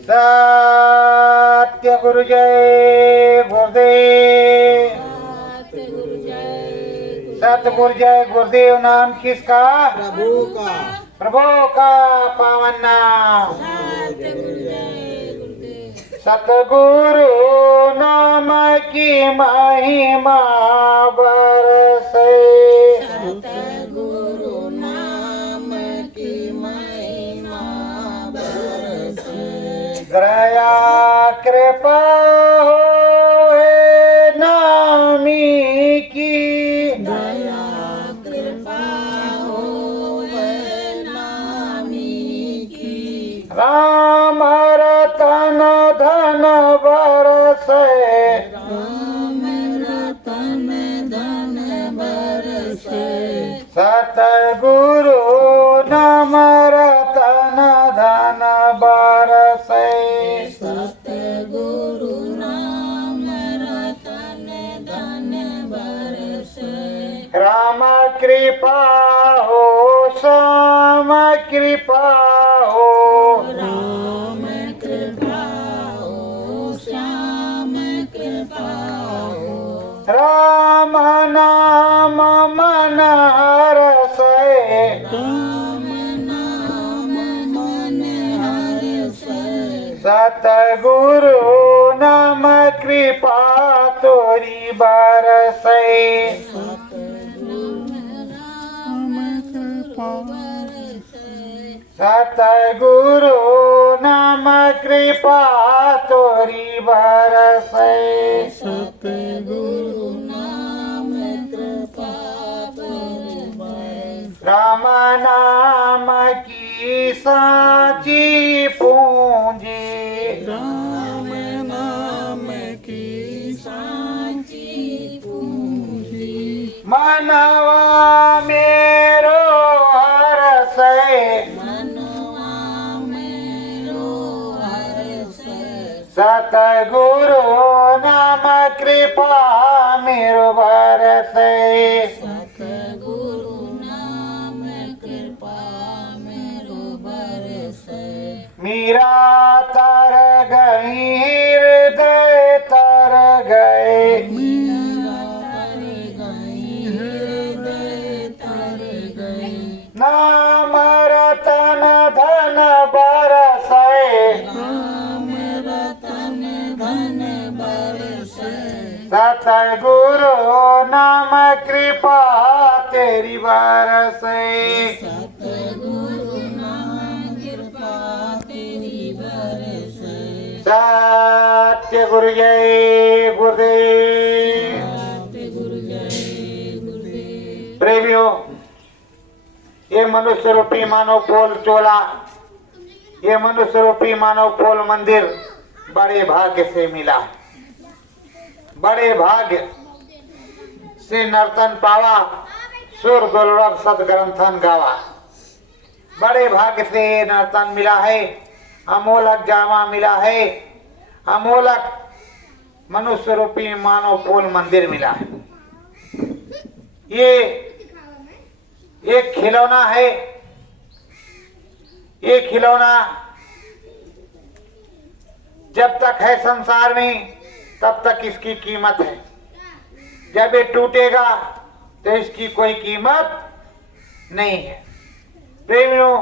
सत्य गुरु जय गुरुदेव। सतगुरु जय गुरुदेव नाम किसका? प्रभु का। प्रभु का पावन नाम। सतगुरु नाम की महिमा बरसे। सतगुरु नाम की महिमा बरसे। दया कृपा होए नामी की। दया कृपा होवे नामी की। राम रतन धन बरसे। राम रतन धन बरसे। सतगुरु नाम रतन धन बरसे। सतगुरु नाम रतन धन बरसे। राम कृपा हो श्याम कृपा हो। राम कृपा हो श्याम कृपा हो। राम नाम मन हरसे। राम नाम मन हरसे। सतगुरु नाम कृपा तोरी बरसे। सतगुरु राम कृपा बरसे। सतगुरु नाम कृपा तोरी बरसे। सतगुरु नाम कृपा तोरी बरसे। राम नाम की साची पूंजी। राम नाम की सांची पूंजी। मनवा मेरो हरसे। मनवा मेरो हरसे। सतगुरु नाम कृपा मेरो बरसे। सतगुरु नाम कृपा मेरो बरसे। मीरा तर गई हृदय तर गए। मीरा तर गई हृदय तर गई। नाम रतन धन बरसे। राम रतन धन बरसे। सतगुरु नाम कृपा तेरी बरसे। सतगुरु नाम कृपा तेरी बरसे। सत्य गुरु जय गुरुदेव। गुरु जय गुरुदेव। प्रेमियों, ये मनुष्य रूपी मानव पोल चोला, ये मनुष्य रूपी मानव पोल मंदिर बड़े भाग्य से मिला। बड़े भाग्य से नर्तन पावा, सुर दुर्लभ सदग्रंथन गावा। बड़े भाग्य से नर्तन मिला है, अमोलक जामा मिला है, अमोलक मनुष्य रूपी मानव पोल मंदिर मिला है। ये एक खिलौना है। ये खिलौना जब तक है संसार में तब तक इसकी कीमत है। जब ये टूटेगा तो इसकी कोई कीमत नहीं है। प्रेमियों,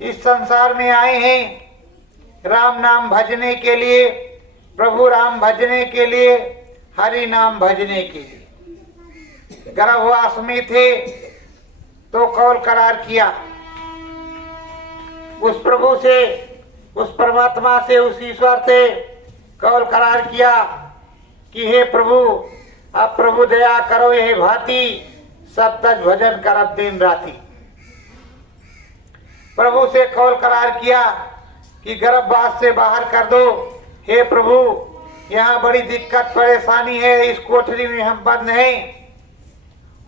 इस संसार में आए हैं राम नाम भजने के लिए, प्रभु राम भजने के लिए, हरि नाम भजने के लिए। गर्भवास में थे तो कौल करार किया उस प्रभु से, उस परमात्मा से, उस ईश्वर से कौल करार किया कि हे प्रभु, अब प्रभु दया करो ये भांति सब तक भजन करब दिन राति। प्रभु से कौल करार किया कि गर्भवास से बाहर कर दो। हे प्रभु, यहाँ बड़ी दिक्कत परेशानी है, इस कोठरी में हम बंद हैं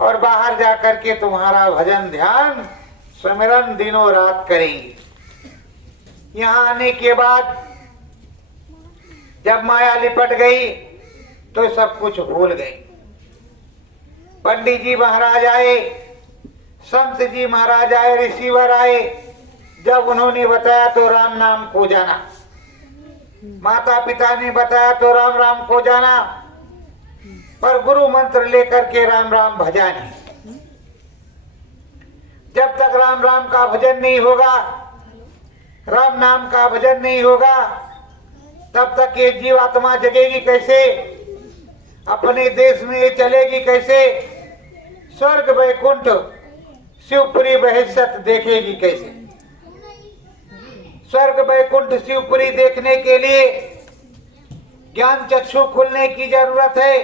और बाहर जा करके तुम्हारा भजन ध्यान सुमिरन दिनों रात करेंगे। यहाँ आने के बाद जब माया लिपट गई तो सब कुछ भूल गए। पंडित जी महाराज आए, संत जी महाराज आए, ऋषिवर आए, जब उन्होंने बताया तो राम नाम को जाना, माता पिता ने बताया तो राम राम को जाना, पर गुरु मंत्र लेकर के राम राम भजा नहीं। जब तक राम राम का भजन नहीं होगा, राम नाम का भजन नहीं होगा, तब तक ये जीवात्मा जगेगी कैसे, अपने देश में ये चलेगी कैसे, स्वर्ग वैकुंठ शिवपुरी बहिष्यत देखेगी कैसे। स्वर्ग वैकुंठ शिवपुरी देखने के लिए ज्ञान चक्षु खुलने की जरूरत है,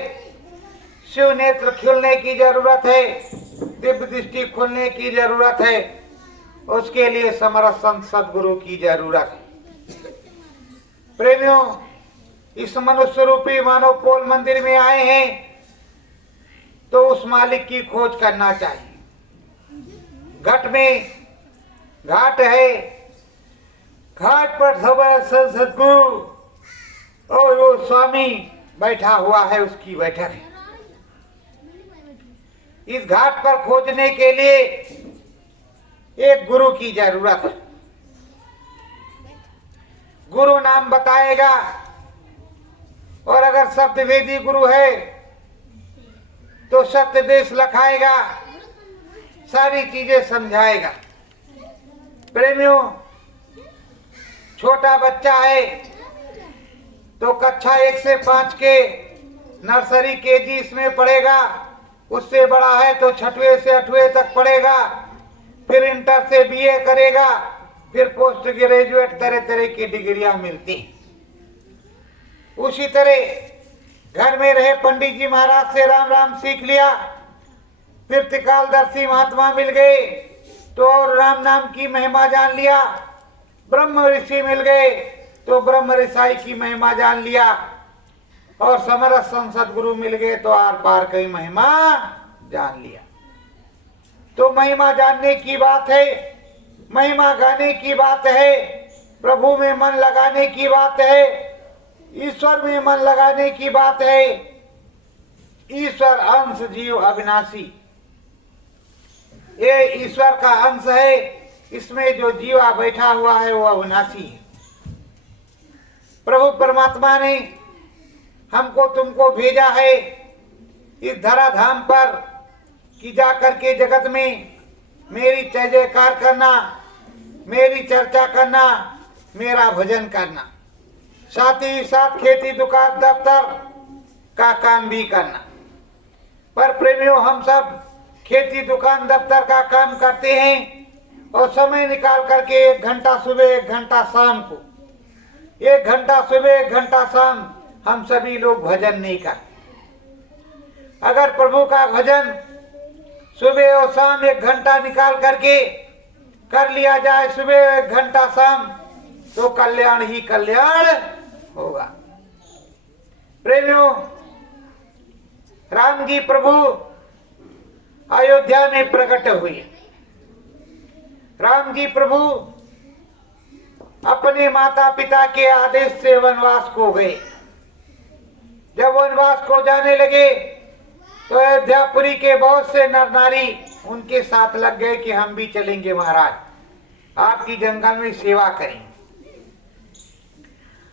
शिव नेत्र खुलने की जरूरत है, दिव्य दृष्टि खुलने की जरूरत है, उसके लिए समर्थ संत सदगुरु की जरूरत है। प्रेमियों, इस मनुष्य रूपी मानव पोल मंदिर में आए हैं तो उस मालिक की खोज करना चाहिए। घट में घाट है, घाट पर सदगुरु और वो स्वामी बैठा हुआ है, उसकी बैठक है। इस घाट पर खोजने के लिए एक गुरु की जरूरत है। गुरु नाम बताएगा, और अगर सत्यवेदी गुरु है तो सत्य देश लखाएगा, सारी चीजें समझाएगा। प्रेमियों, छोटा बच्चा है तो कक्षा 1 से 5 के नर्सरी केजी इसमें पढ़ेगा, उससे बड़ा है तो 6वीं से 8वीं तक पढ़ेगा, फिर इंटर से बीए करेगा, फिर पोस्ट ग्रेजुएट, तरह तरह की डिग्रियां मिलती। उसी तरह घर में रहे पंडित जी महाराज से राम राम सीख लिया, फिर त्रिकालदर्शी महात्मा मिल गए तो और राम नाम की महिमा जान लिया, ब्रह्म ऋषि मिल गए तो ब्रह्म ऋषि की महिमा जान लिया, और समरस संसद गुरु मिल गए तो आर पार की महिमा जान लिया। तो महिमा जानने की बात है, महिमा गाने की बात है, प्रभु में मन लगाने की बात है, ईश्वर में मन लगाने की बात है। ईश्वर अंश जीव अविनाशी, ये ईश्वर का अंश है, इसमें जो जीवा बैठा हुआ है वो अविनाशी है। प्रभु परमात्मा ने हमको तुमको भेजा है इस धराधाम पर कि जा करके जगत में मेरी जय जयकार करना, मेरी चर्चा करना, मेरा भजन करना, साथ ही साथ खेती दुकान दफ्तर का काम भी करना। पर प्रेमियों, हम सब खेती दुकान दफ्तर का काम करते हैं और समय निकाल करके 1 घंटा सुबह 1 घंटा शाम को, 1 घंटा सुबह 1 घंटा शाम हम सभी लोग भजन नहीं करते। अगर प्रभु का भजन सुबह और शाम 1 घंटा निकाल करके कर लिया जाए, सुबह 1 घंटा शाम, तो कल्याण ही कल्याण होगा। प्रेमियों, राम जी प्रभु अयोध्या में प्रकट हुए। राम जी प्रभु अपने माता पिता के आदेश से वनवास को गए। जब वनवास को जाने लगे तो अयोध्यापुरी के बहुत से नर नारी उनके साथ लग गए कि हम भी चलेंगे महाराज, आपकी जंगल में सेवा करेंगे,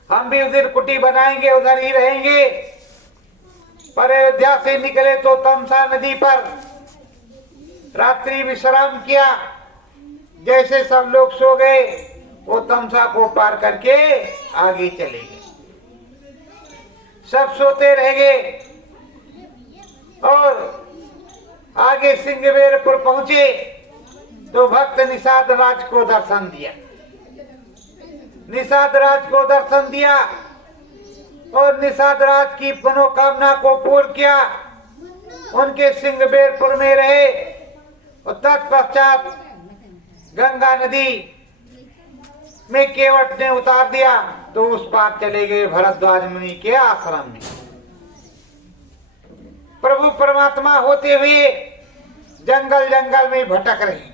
हम भी उधर कुटी बनाएंगे, उधर ही रहेंगे। पर अयोध्या से निकले तो तमसा नदी पर रात्रि विश्राम किया। जैसे सब लोग सो गए, वो तमसा को पार करके आगे चले गए। सब सोते रह गए और आगे सिंहवेरपुर पहुंचे तो भक्त निषाद राज को दर्शन दिया। निषाद राज को दर्शन दिया और निषाद राज की मनोकामना को पूर्ण किया। उनके सिंहवेरपुर में रहे और तत्पश्चात गंगा नदी में केवट ने उतार दिया तो उस पार चले गए भरद्वाज मुनि के आश्रम में। प्रभु परमात्मा होते हुए जंगल जंगल में भटक रहे।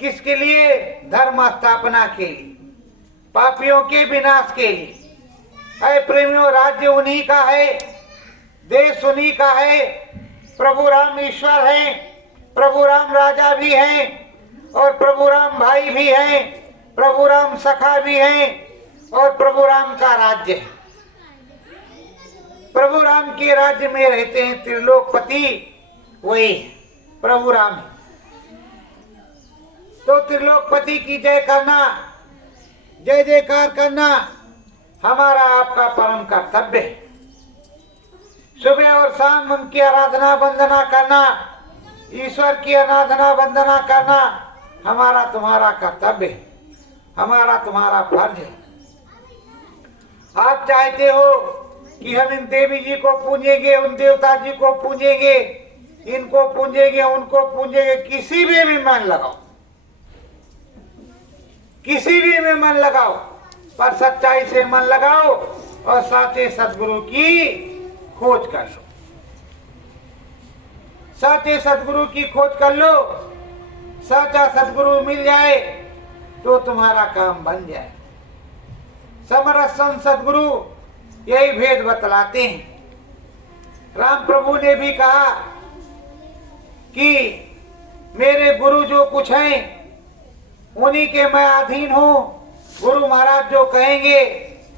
किसके लिए? धर्म स्थापना के लिए, पापियों के विनाश के लिए। अरे प्रेमियों, राज्य उन्हीं का है, देश उन्हीं का है। प्रभु राम ईश्वर हैं, प्रभु राम राजा भी हैं और प्रभु राम भाई भी हैं, प्रभु राम सखा भी हैं और प्रभु राम का राज्य है। प्रभु राम के राज्य में रहते हैं त्रिलोकपति, वही है प्रभु राम। तो त्रिलोकपति की जय करना, जय जयकार करना हमारा आपका परम कर्तव्य है। सुबह और शाम उनकी आराधना वंदना करना, ईश्वर की आराधना वंदना करना हमारा तुम्हारा कर्तव्य है, हमारा तुम्हारा फर्ज है। आप चाहते हो कि हम इन देवी जी को पूजेंगे, उन देवता जी को पूजेंगे, इनको पूजेंगे, उनको पूजेंगे, किसी भी मन लगाओ, किसी भी में मन लगाओ, पर सच्चाई से मन लगाओ और साचे सदगुरु की खोज कर लो। साचे सदगुरु की खोज कर लो। साचा सदगुरु मिल जाए तो तुम्हारा काम बन जाए। समरस संत सदगुरु यही भेद बतलाते हैं। राम प्रभु ने भी कहा कि मेरे गुरु जो कुछ हैं उन्हीं के मैं अधीन हूँ, गुरु महाराज जो कहेंगे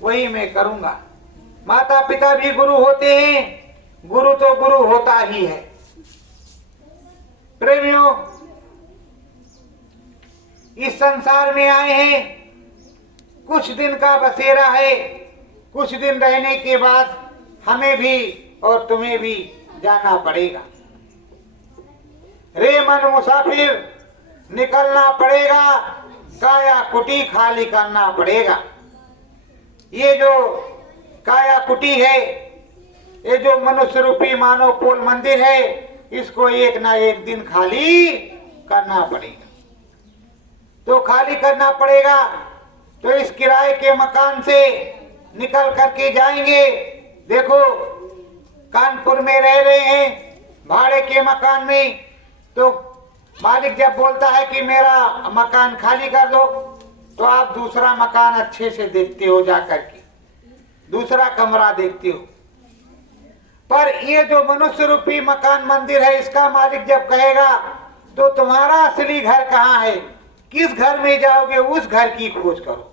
वही मैं करूंगा। माता पिता भी गुरु होते हैं, गुरु तो गुरु होता ही है। प्रेमियों, इस संसार में आए हैं, कुछ दिन का बसेरा है, कुछ दिन रहने के बाद हमें भी और तुम्हें भी जाना पड़ेगा। रे मन मुसाफिर, निकलना पड़ेगा, काया कुटी खाली करना पड़ेगा। ये जो काया कुटी है, ये जो मनुष्य रूपी मानव पोल मंदिर है, इसको एक ना एक दिन खाली करना पड़ेगा। तो खाली करना पड़ेगा तो इस किराए के मकान से निकल करके जाएंगे। देखो, कानपुर में रह रहे हैं भाड़े के मकान में, तो मालिक जब बोलता है कि मेरा मकान खाली कर दो, तो आप दूसरा मकान अच्छे से देखते हो, जाकर के दूसरा कमरा देखते हो। पर ये जो मनुष्य रूपी मकान मंदिर है, इसका मालिक जब कहेगा तो तुम्हारा असली घर कहाँ है, किस घर में जाओगे, उस घर की खोज करो,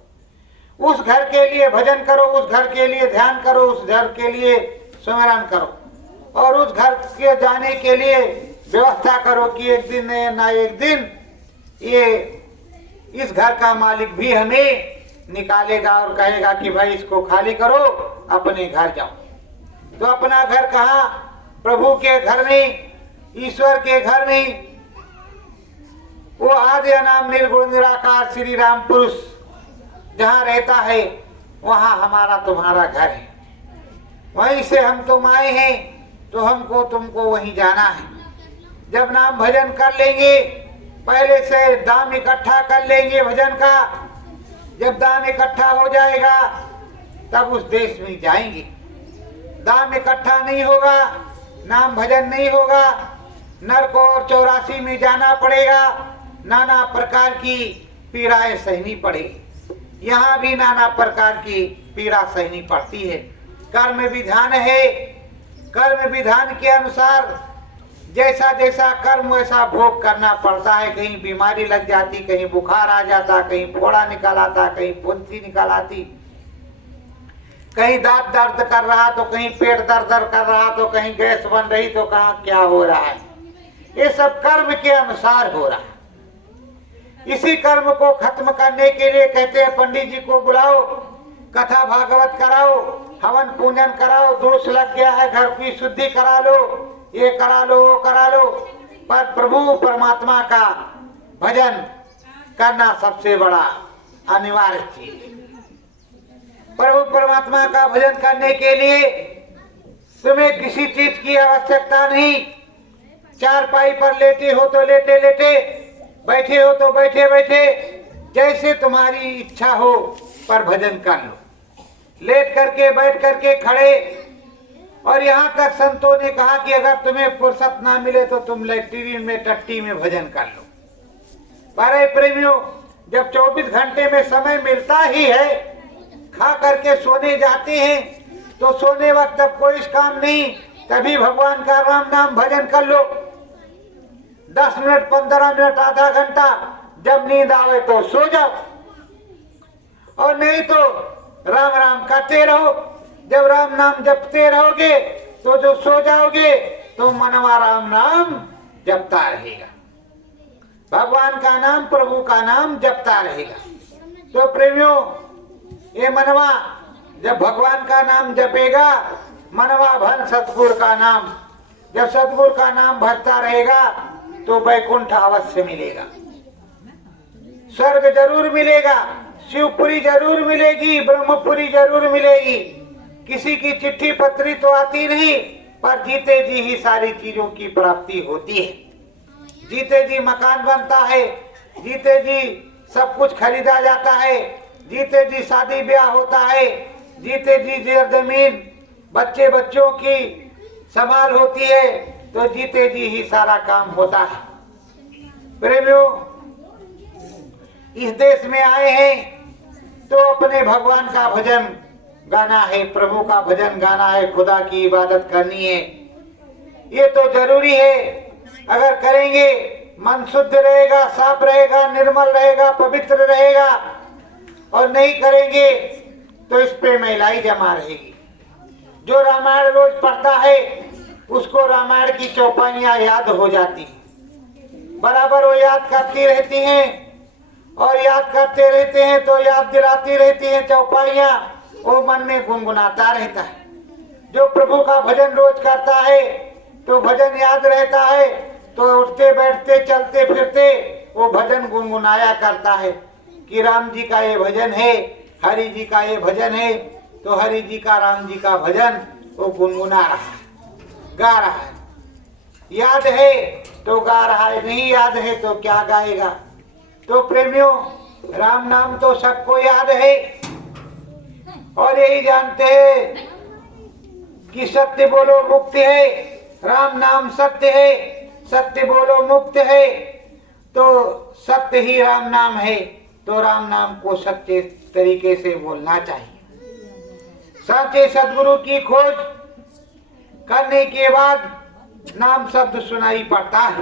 उस घर के लिए भजन करो, उस घर के लिए ध्यान करो, उस घर के लिए स्मरण करो, और उस घर के जाने के लिए व्यवस्था करो कि एक दिन ना एक दिन ये इस घर का मालिक भी हमें निकालेगा और कहेगा कि भाई इसको खाली करो, अपने घर जाओ। तो अपना घर कहाँ? प्रभु के घर में, ईश्वर के घर में। वो आदि अनाम निर्गुण निराकार श्री राम पुरुष जहाँ रहता है, वहाँ हमारा तुम्हारा घर है। वहीं से हम तुम आए हैं, तो हमको तुमको वहीं जाना है। जब नाम भजन कर लेंगे, पहले से दाम इकट्ठा कर लेंगे भजन का। जब दाम इकट्ठा हो जाएगा तब उस देश में जाएंगे। दाम इकट्ठा नहीं होगा, नाम भजन नहीं होगा, नरक और 84 में जाना पड़ेगा। नाना प्रकार की पीड़ाएं सहनी पड़ेगी। यहाँ भी नाना प्रकार की पीड़ा सहनी पड़ती है। कर्म विधान है, कर्म विधान के अनुसार जैसा जैसा कर्म वैसा भोग करना पड़ता है। कहीं बीमारी लग जाती, कहीं बुखार आ जाता, कहीं फोड़ा निकल आता, कहीं फुंसी निकल आती, कहीं दांत दर्द कर रहा तो कहीं पेट दर्द कर रहा तो कहीं गैस बन रही तो कहाँ क्या हो रहा है। ये सब कर्म के अनुसार हो रहा है। इसी कर्म को खत्म करने के लिए कहते हैं पंडित जी को बुलाओ, कथा भागवत कराओ, हवन पूजन कराओ, दोष लग गया है घर की शुद्धि करा लो, ये करा लो, वो करा लो। पर प्रभु परमात्मा का भजन करना सबसे बड़ा अनिवार्य चीज है। प्रभु परमात्मा का भजन करने के लिए तुम्हें किसी चीज की आवश्यकता नहीं। चारपाई पर लेटे हो तो लेटे लेटे, बैठे हो तो बैठे बैठे, जैसे तुम्हारी इच्छा हो पर भजन कर लो। लेट करके, बैठ करके, खड़े। और यहाँ तक संतों ने कहा कि अगर तुम्हें फुर्सत ना मिले तो तुम लैट्रिन में, टट्टी में भजन कर लो। पर प्रेमियों, जब 24 घंटे में समय मिलता ही है, खा करके सोने जाते हैं, तो सोने वक्त तब कोई काम नहीं, तभी भगवान का राम नाम भजन कर लो। 10 मिनट, 15 मिनट, आधा घंटा, जब नींद आवे तो सो जाओ, और नहीं तो राम राम करते रहो। जब राम नाम जपते रहोगे तो जो सो जाओगे तो मनवा राम नाम जपता रहेगा, भगवान का नाम, प्रभु का नाम जपता रहेगा। तो प्रेमियों, ये मनवा जब भगवान का नाम जपेगा, मनवा भन सतगुरु का नाम, जब सतगुरु का नाम भरता रहेगा तो वैकुंठ अवश्य मिलेगा, स्वर्ग जरूर मिलेगा, शिवपुरी जरूर मिलेगी, ब्रह्मपुरी जरूर मिलेगी। किसी की चिट्ठी पत्री तो आती नहीं, पर जीते जी ही सारी चीजों की प्राप्ति होती है। जीते जी मकान बनता है, जीते जी सब कुछ खरीदा जाता है, जीते जी शादी ब्याह होता है, जीते जी जमीन बच्चे बच्चों की संभाल होती है, तो जीते जी ही सारा काम होता है। प्रेमियों, इस देश में आए हैं तो अपने भगवान का भजन गाना है, प्रभु का भजन गाना है, खुदा की इबादत करनी है। ये तो जरूरी है। अगर करेंगे मन शुद्ध रहेगा, साफ रहेगा, निर्मल रहेगा, पवित्र रहेगा, और नहीं करेंगे तो इस पे मैलाई जमा रहेगी। जो रामायण रोज पढ़ता है उसको रामायण की चौपाइयां याद हो जाती हैं, बराबर वो याद करती रहती हैं, और याद करते रहते हैं तो याद दिलाती रहती हैं चौपाइयां, वो मन में गुनगुनाता रहता है। जो प्रभु का भजन रोज करता है तो भजन याद रहता है, तो उठते बैठते चलते फिरते वो भजन गुनगुनाया करता है कि राम जी का ये भजन है, हरि जी का ये भजन है, तो हरि जी का, राम जी का भजन वो गुनगुना रहा है, गा रहा है। याद है तो गा रहा है, नहीं याद है तो क्या गाएगा। तो प्रेमियों, राम नाम तो सबको याद है, और यही जानते हैं कि सत्य बोलो मुक्त है, राम नाम सत्य है, सत्य बोलो मुक्त है। तो सत्य ही राम नाम है, तो राम नाम को सच्चे तरीके से बोलना चाहिए। सच्चे सदगुरु की खोज करने के बाद नाम शब्द सुनाई पड़ता है,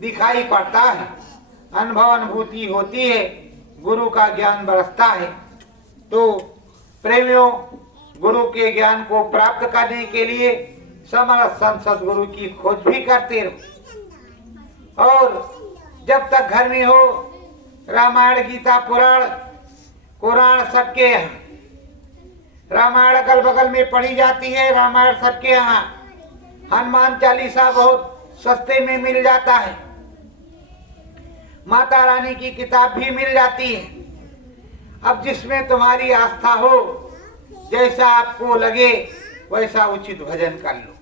दिखाई पड़ता है, अनुभव अनुभूति होती है, गुरु का ज्ञान बरसता है। तो प्रेमियों, गुरु के ज्ञान को प्राप्त करने के लिए समर्थ संत सदगुरु की खोज भी करते रहो। और जब तक घर में हो, रामायण गीता पुराण कुरान सबके यहाँ, रामायण अगल बगल में पढ़ी जाती है, रामायण सबके यहाँ। हनुमान चालीसा बहुत सस्ते में मिल जाता है, माता रानी की किताब भी मिल जाती है। अब जिसमें तुम्हारी आस्था हो, जैसा आपको लगे वैसा उचित भजन कर लो,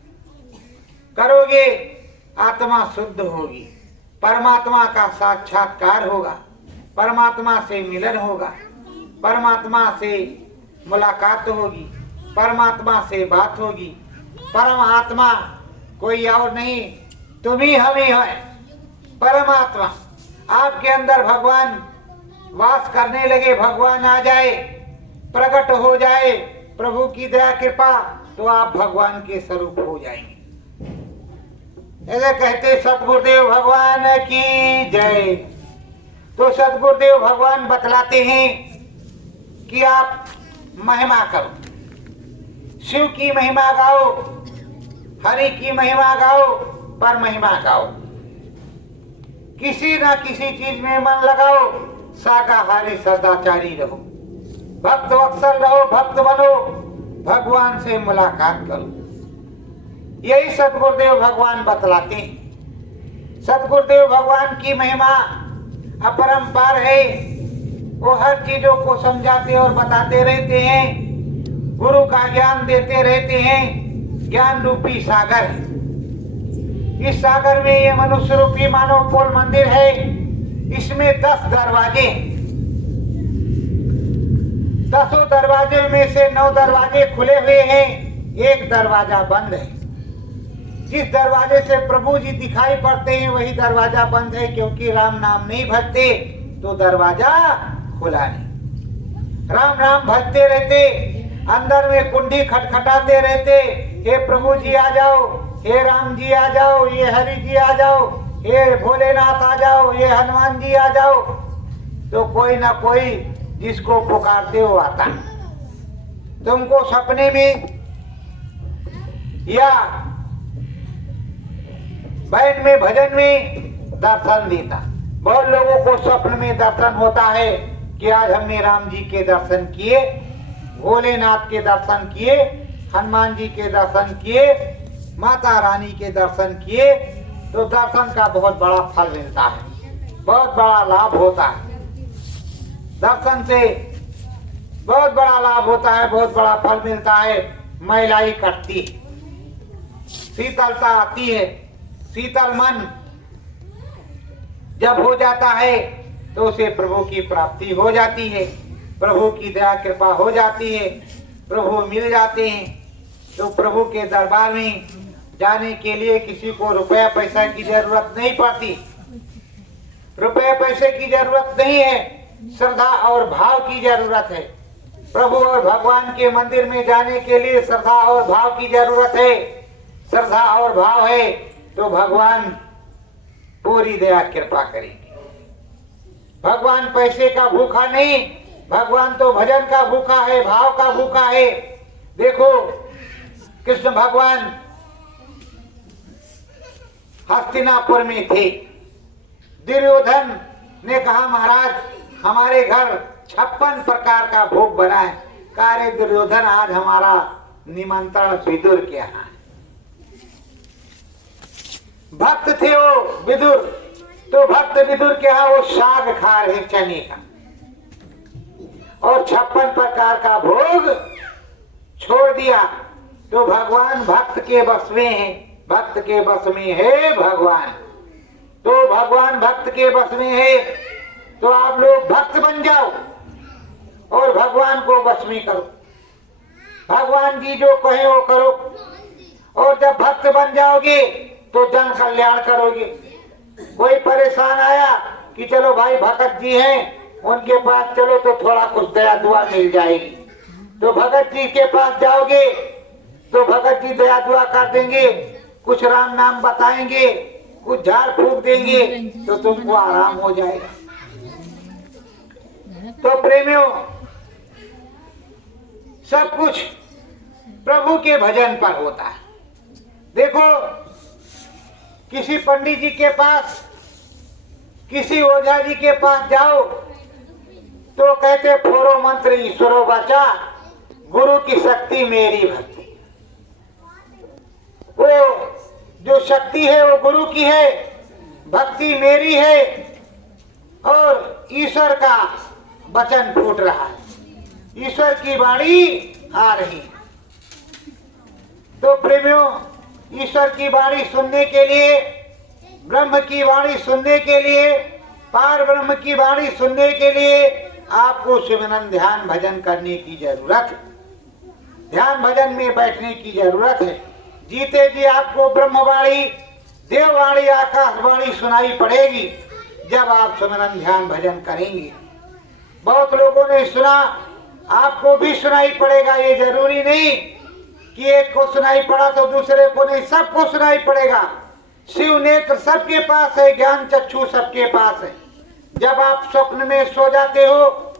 करोगे आत्मा शुद्ध होगी, परमात्मा का साक्षात्कार होगा, परमात्मा से मिलन होगा, परमात्मा से मुलाकात होगी, परमात्मा से बात होगी। परमात्मा कोई और नहीं, तुम ही हम ही है। परमात्मा आपके अंदर भगवान वास करने लगे, भगवान आ जाए, प्रकट हो जाए, प्रभु की दया कृपा, तो आप भगवान के स्वरूप हो जाएंगे। ऐसे कहते सतगुरुदेव भगवान की जय। तो सतगुरुदेव भगवान बतलाते हैं कि आप महिमा करो, शिव की महिमा गाओ, हरि की महिमा गाओ, पर महिमा गाओ। किसी ना किसी चीज में मन लगाओ, शाकाहारी सदाचारी रहो, भक्त वत्सल रहो, भक्त बनो, भगवान से मुलाकात करो। यही सतगुरुदेव भगवान बतलाते हैं। सतगुरुदेव भगवान की महिमा अपरंपार है, वो हर चीजों को समझाते और बताते रहते हैं, गुरु का ज्ञान देते रहते हैं। ज्ञान रूपी सागर है, इस सागर में ये मनुष्य रूपी मानव पोल मंदिर है। इसमें 10 दरवाजे, 10 दरवाजे में से 9 दरवाजे खुले हुए हैं, एक दरवाजा बंद है। जिस दरवाजे से प्रभु जी दिखाई पड़ते हैं वही दरवाजा बंद है, क्योंकि राम नाम नहीं भजते तो दरवाजा खुला नहीं। राम नाम भजते रहते, अंदर में कुंडी खटखटाते रहते, हे प्रभु जी आ जाओ, हे राम जी आ जाओ, ये हरि जी आ जाओ, ये भोलेनाथ आ जाओ, ये हनुमान जी आ जाओ, तो कोई ना कोई जिसको पुकारते हो आता। तुमको सपने में या बैन में भजन में दर्शन देता। बहुत लोगों को स्वप्न में दर्शन होता है कि आज हमने राम जी के दर्शन किए, भोलेनाथ के दर्शन किए, हनुमान जी के दर्शन किए, माता रानी के दर्शन किए, तो दर्शन का बहुत बड़ा फल मिलता है, बहुत बड़ा लाभ होता है। दर्शन से बहुत बड़ा लाभ होता है, बहुत बड़ा फल मिलता है। महिलाई कटती है, शीतलता आती है, शीतल मन जब हो जाता है तो उसे प्रभु की प्राप्ति हो जाती है, प्रभु की दया कृपा हो जाती है, प्रभु मिल जाते हैं। तो प्रभु के दरबार में जाने के लिए किसी को रुपया पैसा की जरूरत नहीं पड़ती, रुपये पैसे की जरूरत नहीं है, श्रद्धा और भाव की जरूरत है। प्रभु और भगवान के मंदिर में जाने के लिए श्रद्धा और भाव की जरूरत है। श्रद्धा और भाव है तो भगवान पूरी दया कृपा करेंगे। भगवान पैसे का भूखा नहीं, भगवान तो भजन का भूखा है, भाव का भूखा है। देखो कृष्ण भगवान हस्तिनापुर में थे, दुर्योधन ने कहा महाराज हमारे घर 56 प्रकार का भोग बना है। कहा रे दुर्योधन आज हमारा निमंत्रण विदुर के यहाँ। भक्त थे वो विदुर, तो भक्त विदुर के यहाँ वो साग खा रहे चने का, और 56 प्रकार का भोग छोड़ दिया। तो भगवान भक्त के बस में है, भक्त के बस में है भगवान। तो भगवान भक्त के बस में है, तो आप लोग भक्त बन जाओ और भगवान को बस में करो। भगवान जी जो कहे वो करो, और जब भक्त बन जाओगे तो जन कल्याण करोगे। कोई परेशान आया कि चलो भाई भगत जी हैं, उनके पास चलो तो थोड़ा कुछ दया दुआ मिल जाएगी। तो भगत जी के पास जाओगे तो भगत जी दया दुआ कर देंगे, कुछ राम नाम बताएंगे, कुछ झाड़ फूक देंगे, तो तुमको आराम हो जाएगा। तो प्रेमियों सब कुछ प्रभु के भजन पर होता है। देखो किसी पंडित जी के पास, किसी ओझा जी के पास जाओ तो कहते फोरो मंत्र ईश्वरो बचा, गुरु की शक्ति मेरी भक्ति। वो जो शक्ति है वो गुरु की है, भक्ति मेरी है, और ईश्वर का वचन फूट रहा है, ईश्वर की वाणी आ रही है। तो प्रेमियों ईश्वर की वाणी सुनने के लिए, ब्रह्म की वाणी सुनने के लिए, पार ब्रह्म की वाणी सुनने के लिए आपको सिमरन ध्यान भजन करने की जरूरत है, ध्यान भजन में बैठने की जरूरत है। जीते जी आपको ब्रह्मवाणी, देववाणी, आकाशवाणी सुनाई पड़ेगी जब आप सिमरन ध्यान भजन करेंगे। बहुत लोगों ने सुना, आपको भी सुनाई पड़ेगा। ये जरूरी नहीं कि एक को सुनाई पड़ा तो दूसरे को नहीं, सबको सुनाई पड़ेगा। शिव नेत्र सबके पास है, ज्ञान चक्षु सबके पास है। जब आप स्वप्न में सो जाते हो,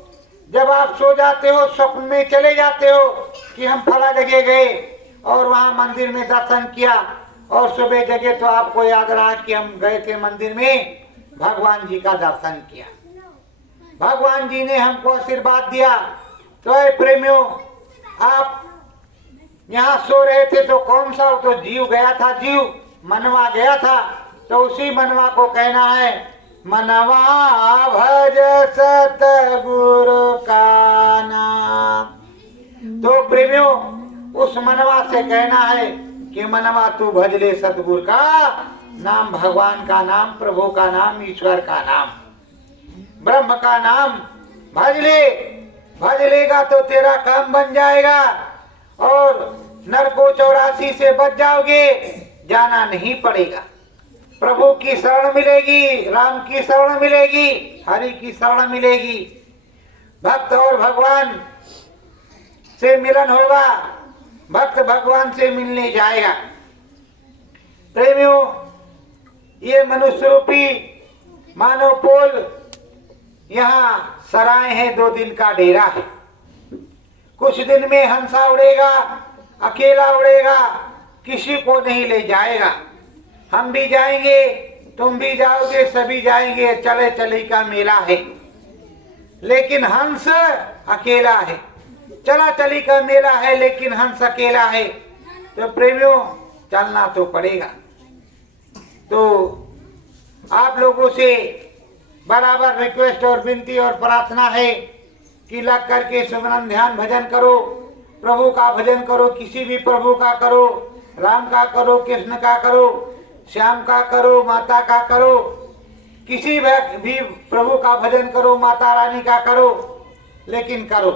जब आप सो जाते हो, स्वप्न में चले जाते हो कि हम फला जगह गए और वहां मंदिर में दर्शन किया, और सुबह जगह तो आपको याद रहा कि हम गए थे मंदिर में, भगवान जी का दर्शन किया, भगवान जी ने हमको आशीर्वाद दिया। तो प्रेमियों आप यहाँ सो रहे थे तो कौन सा, तो जीव गया था, जीव मनवा गया था, तो उसी मनवा को कहना है मनवा भज सतगुरु का नाम। तो प्रेमियों उस मनवा से कहना है कि मनवा तू भज ले सतगुरु का नाम, भगवान का नाम, प्रभु का नाम, ईश्वर का नाम, ब्रह्म का नाम भज ले। भज लेगा तो तेरा काम बन जाएगा और नरको 84 से बच जाओगे, जाना नहीं पड़ेगा। प्रभु की शरण मिलेगी, राम की शरण मिलेगी, हरि की शरण मिलेगी। भक्त और भगवान से मिलन होगा, भक्त भगवान से मिलने जाएगा। प्रेमियों ये मनुष्य रूपी मानव पोल यहाँ सराय है, 2 दिन का डेरा है। कुछ दिन में हंसा उड़ेगा, अकेला उड़ेगा, किसी को नहीं ले जाएगा। हम भी जाएंगे, तुम भी जाओगे, सभी जाएंगे, चले चले का मेला है। लेकिन हंस अकेला है। चला चली का मेला है लेकिन हंस अकेला है। तो प्रेमियों चलना तो पड़ेगा। तो आप लोगों से बराबर रिक्वेस्ट और विनती और प्रार्थना है कि लग करके सिमरन ध्यान भजन करो, प्रभु का भजन करो, किसी भी प्रभु का करो, राम का करो, कृष्ण का करो, श्याम का करो, माता का करो, किसी भी प्रभु का भजन करो, माता रानी का करो, लेकिन करो।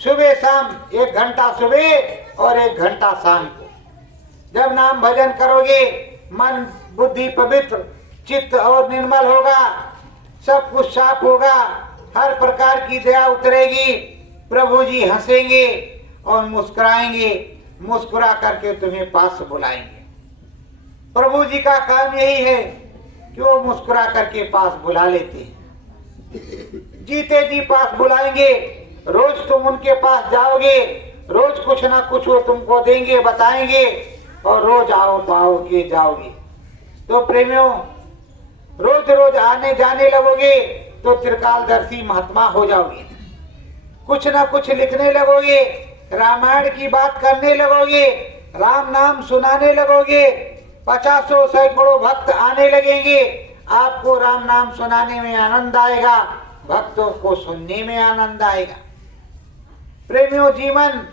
सुबह शाम 1 घंटा सुबह और 1 घंटा शाम को। जब नाम भजन करोगे मन बुद्धि पवित्र, चित्त और निर्मल होगा, सब कुछ साफ होगा, हर प्रकार की दया उतरेगी, प्रभु जी हंसेंगे और मुस्कुराएंगे, मुस्कुरा करके तुम्हें पास बुलाएंगे। प्रभु जी का काम यही है कि वो मुस्कुरा करके पास बुला लेते हैं। जीते जी पास बुलाएंगे। रोज तुम उनके पास जाओगे, रोज कुछ ना कुछ वो तुमको देंगे, बताएंगे, और रोज आओ पाओगे, जाओगे। तो प्रेमियों रोज रोज आने जाने लगोगे तो त्रिकालदर्शी महात्मा हो जाओगे। कुछ ना कुछ लिखने लगोगे, रामायण की बात करने लगोगे, राम नाम सुनाने लगोगे, 50 सैकड़ों भक्त आने लगेंगे। आपको राम नाम सुनाने में आनंद आएगा, भक्तों को सुनने में आनंद आएगा। प्रेमियों जीवन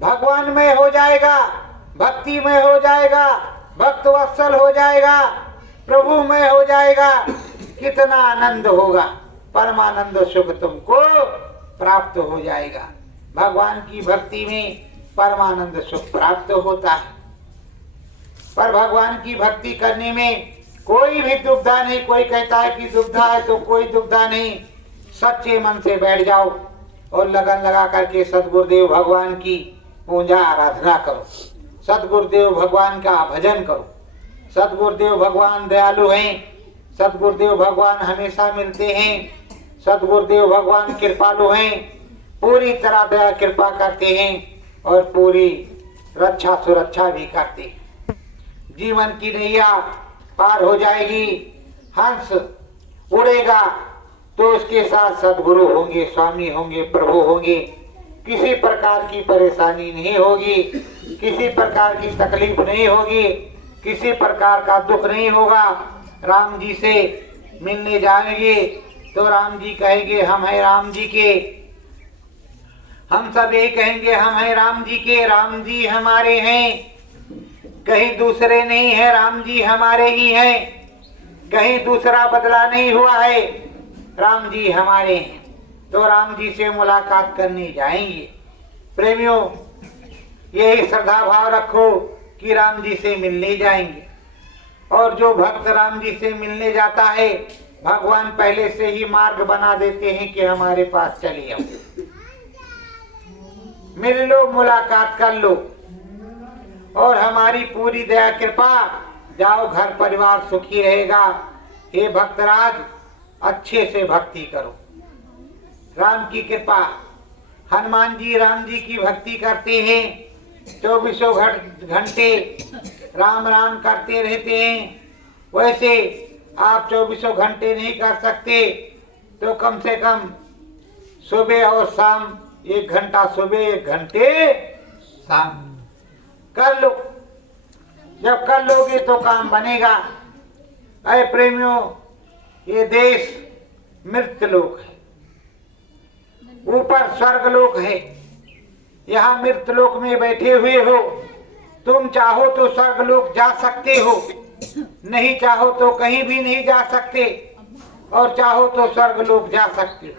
भगवानमय हो जाएगा, भक्तिमय हो जाएगा, भक्त वत्सल हो जाएगा, प्रभुमय हो जाएगा। कितना आनंद होगा, परमानंद सुख तुमको प्राप्त हो जाएगा। भगवान की भक्ति में परमानंद सुख प्राप्त होता है। पर भगवान की भक्ति करने में कोई भी दुविधा नहीं। कोई कहता है कि दुविधा है, तो कोई दुविधा नहीं। सच्चे मन से बैठ जाओ और लगन लगा करके सदगुरुदेव भगवान की पूजा आराधना करो, सदगुरुदेव भगवान का भजन करो। सदगुरुदेव भगवान दयालु हैं, सदगुरुदेव भगवान हमेशा मिलते हैं, सदगुरुदेव भगवान कृपालु हैं, पूरी तरह दया कृपा करते हैं और पूरी रक्षा सुरक्षा भी करते हैं। जीवन की नैया पार हो जाएगी, हंस उड़ेगा तो उसके साथ सदगुरु होंगे, स्वामी होंगे, प्रभु होंगे। किसी प्रकार की परेशानी नहीं होगी, किसी प्रकार की तकलीफ नहीं होगी, किसी प्रकार का दुख नहीं होगा। राम जी से मिलने जाएंगे तो राम जी कहेंगे हम हैं राम जी के, हम सब यही कहेंगे हम हैं राम जी के, राम जी हमारे हैं, कहीं दूसरे नहीं है, राम जी हमारे ही हैं, कहीं दूसरा बदला नहीं हुआ है, राम जी हमारे हैं। तो राम जी से मुलाकात करने जाएंगे। प्रेमियों यही श्रद्धा भाव रखो कि राम जी से मिलने जाएंगे। और जो भक्त राम जी से मिलने जाता है, भगवान पहले से ही मार्ग बना देते हैं कि हमारे पास चलिए, मिल लो, मुलाकात कर लो, और हमारी पूरी दया कृपा, जाओ घर परिवार सुखी रहेगा। हे भक्तराज अच्छे से भक्ति करो, राम की कृपा। हनुमान जी राम जी की भक्ति करते हैं, 24 घंटे राम राम करते रहते हैं। वैसे आप 24 घंटे नहीं कर सकते तो कम से कम सुबह और शाम 1 घंटा सुबह 1 घंटे शाम कर लो। जब कर लोगे तो काम बनेगा। अरे प्रेमियों ये देश मृत लोक है, ऊपर स्वर्ग लोक है। यहाँ मृत लोक में बैठे हुए हो, तुम चाहो तो स्वर्ग लोक जा सकते हो, नहीं चाहो तो कहीं भी नहीं जा सकते, और चाहो तो स्वर्ग लोक जा सकते हो।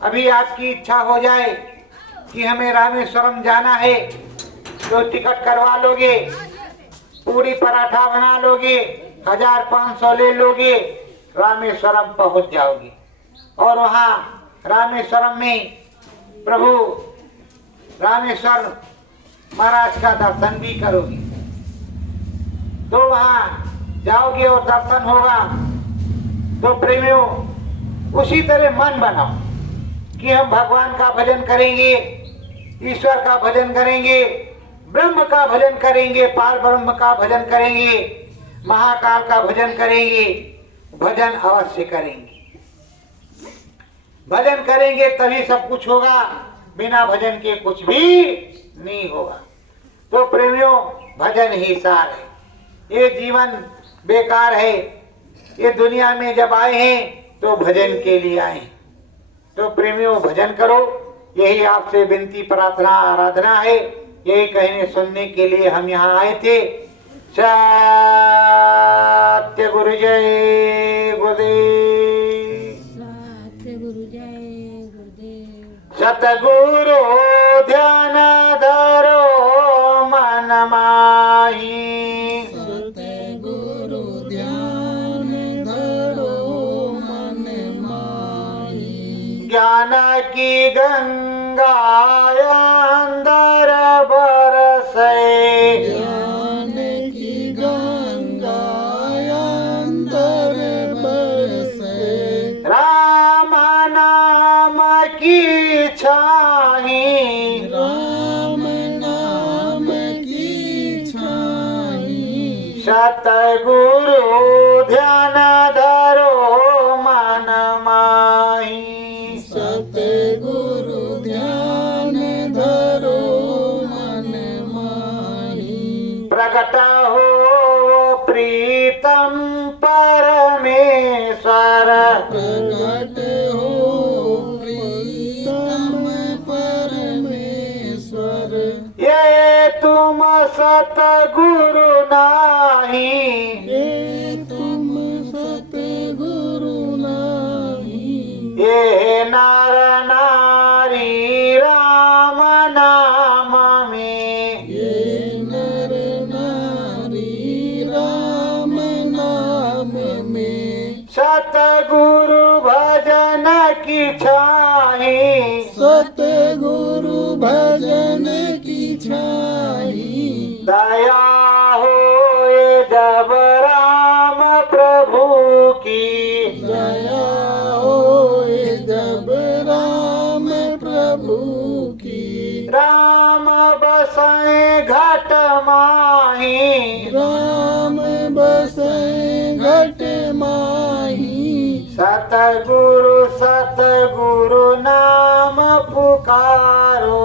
अभी आपकी इच्छा हो जाए कि हमें रामेश्वरम जाना है तो टिकट करवा लोगे, पूरी पराठा बना लोगे, 1500 ले लोगे, रामेश्वरम पहुंच जाओगे। और वहाँ रामेश्वरम में प्रभु रामेश्वर महाराज का दर्शन भी करोगे। तो वहाँ जाओगे और दर्शन होगा। तो प्रेमियों उसी तरह मन बनाओ कि हम भगवान का भजन करेंगे, ईश्वर का भजन करेंगे, ब्रह्म का भजन करेंगे, पार ब्रह्म का भजन करेंगे, महाकाल का भजन करेंगे। भजन अवश्य करेंगे, भजन करेंगे तभी सब कुछ होगा, बिना भजन के कुछ भी नहीं होगा। तो प्रेमियों भजन ही सार है। ये जीवन बेकार है, ये दुनिया में जब आए हैं तो भजन के लिए आए हैं। तो प्रेमियों भजन करो, यही आपसे विनती प्रार्थना आराधना है। यही कहने सुनने के लिए हम यहाँ आए थे। सत्य गुरु जय गुरुदेव, सत्य गुरु जय गुरुदेव। सतगुरु ध्यान धरो मन माही, सतगुरु ध्यान धरो मन माही। ज्ञान की गंगा अंदर बरसे, ज्ञान की गंगा अंदर बरसे। राम नाम की छाही, राम नाम की छाई। सतगुरु ध्यान धरो मन माही। सतगुरु ध्यान धरो मन माही। प्रकट हो प्रीतम परमेश्वर, प्रगट हो प्रीतम परमेश्वर। ये तुम सतगुरु नाही, ये तुम सतगुरु नाही। ये नर नारी राम नाम में, ये नर नारी राम नाम में। सतगुरु भजन की छाही, सतगुरु भजन की छाई। दया होए जब राम प्रभु की, दया होए जब राम प्रभु की। राम बसाए घट माही, राम बसे घट माही। सतगुरु सतगुरु नाम पुकारो,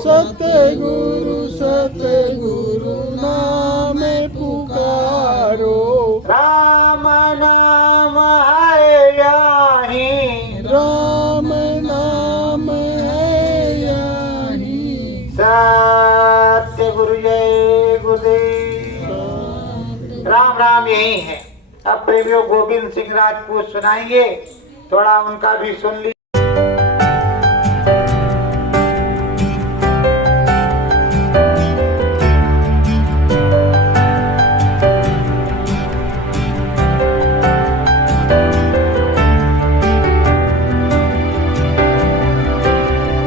सतगुरु सतगुरु नाम पुकारो। राम नाम है यही, राम नाम है यही। सत्य गुरु जय गुरुदेव। राम राम यही है। अब प्रेमियों गोविंद सिंह राजपूत सुनाएंगे, थोड़ा उनका भी सुन लीजिए।